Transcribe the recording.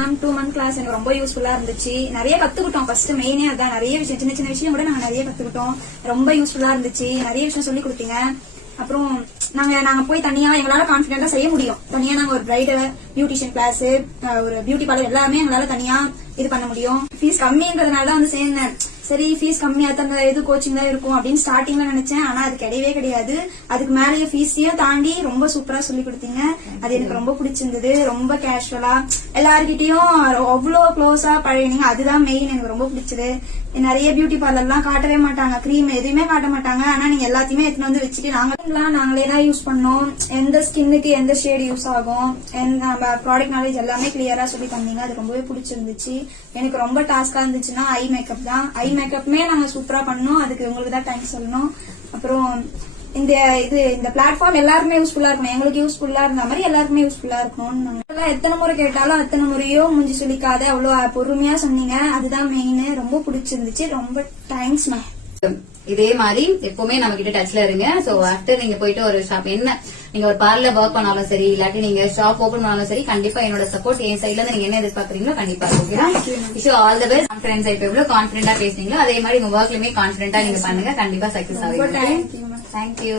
Ma'am 2 month class எனக்கு ரொம்ப யூஸ்ஃபுல்லா இருந்துச்சு. நிறைய கத்துக்கிட்டோம். ஃபர்ஸ்ட் மெயினே அதான், நிறைய விஷயம் சின்ன சின்ன விஷயம் கூட நாங்க நிறைய கத்துக்கிட்டோம். ரொம்ப யூஸ்ஃபுல்லா இருந்துச்சு. நிறைய விஷயம் சொல்லி கொடுத்தீங்க. அப்புறம் நாங்க போய் தனியா எங்களால கான்பிடென்டா செய்ய முடியும். தனியா நாங்க ஒரு பிரைடல் பியூட்டிஷியன் கிளாஸ், ஒரு பியூட்டி பார்லர் எல்லாமே எங்களால தனியா இது பண்ண முடியும். ஃபீஸ் கம்மின்றதுனால தான் வந்து சேர்ந்தேன். சரி ஃபீஸ் கம்மியா தான் இது கோச்சிங் தான் இருக்கும் அப்படின்னு ஸ்டார்டிங்ல நினைச்சேன். ஆனா அது கிடையவே கிடையாது. அதுக்கு மேலேயே ஃபீஸையும் தாண்டி ரொம்ப சூப்பரா சொல்லி கொடுத்தீங்க. அது எனக்கு ரொம்ப பிடிச்சிருந்தது. ரொம்ப கேஷுவலா எல்லார்கிட்டயும் அவ்வளவு க்ளோஸா பழகினீங்க. அதுதான் மெயின், எனக்கு ரொம்ப பிடிச்சது. நிறைய பியூட்டி பார்லர் எல்லாம் காட்டவே மாட்டாங்க, கிரீம் எதுவுமே காட்ட மாட்டாங்க. ஆனா நீங்க எல்லாத்தையுமே எடுத்துட்டு வந்து வச்சுட்டு நாங்களே தான் யூஸ் பண்ணோம். எந்த ஸ்கின்னுக்கு எந்த ஷேட் யூஸ் ஆகும், நம்ம ப்ராடக்ட் நாலேஜ் எல்லாமே கிளியரா சொல்லி தந்தீங்க. அது ரொம்பவே பிடிச்சிருந்துச்சு. எனக்கு ரொம்ப டாஸ்கா இருந்துச்சுன்னா ஐ மேக்கப் தான். ஐ மேக்கப்மே நாங்க சூப்பரா பண்ணோம். அதுக்கு உங்களுக்கு தான் தேங்க்ஸ் சொல்லணும். அப்புறம் இந்த பிளாட்ஃபார்ம் எல்லாருமே யூஸ்ஃபுல்லா இருக்கணும். எங்களுக்கு யூஸ்ஃபுல்லா இருந்த மாதிரி எல்லாருக்குமே யூஸ்ஃபுல்லா இருக்கணும். எத்தனை முறை கேட்டாலும் அத்தனை முறையும் மூஞ்சி சொல்லிக்காத அவ்வளவு பொறுமையா சொன்னீங்க. அதுதான் மெயின். ரொம்ப பிடிச்சிருந்துச்சு. ரொம்ப தேங்க்ஸ் மேம். இதே மாதிரி எப்பவுமே நம்ம கிட்ட டச்ல இருங்க. சோ ஆஃப்டர் நீங்க போயிட்டு ஒரு ஷாப், என்ன நீங்க ஒரு பார்லர் ஒர்க் பண்ணாலும் சரி, இல்லாட்டி நீங்க ஷாப் ஓபன் பண்ணாலும் சரி, கண்டிப்பா என்னோட சப்போர்ட் என் சைட்ல இருந்து நீங்க என்ன எதிர்பார்க்கறீங்களோ கண்டிப்பா இருக்கும். All the best. கான்ஃபிடன்ஸ் இப்ப எவ்வளவு கான்பிடென்டா பேசுறீங்களோ அதே மாதிரி உங்க ஒர்க்லயுமே கான்பிடென்டா நீங்க பண்ணுங்க. கண்டிப்பா சக்சஸ் ஆகும். தேங்க்யூ. தேங்க்யூ.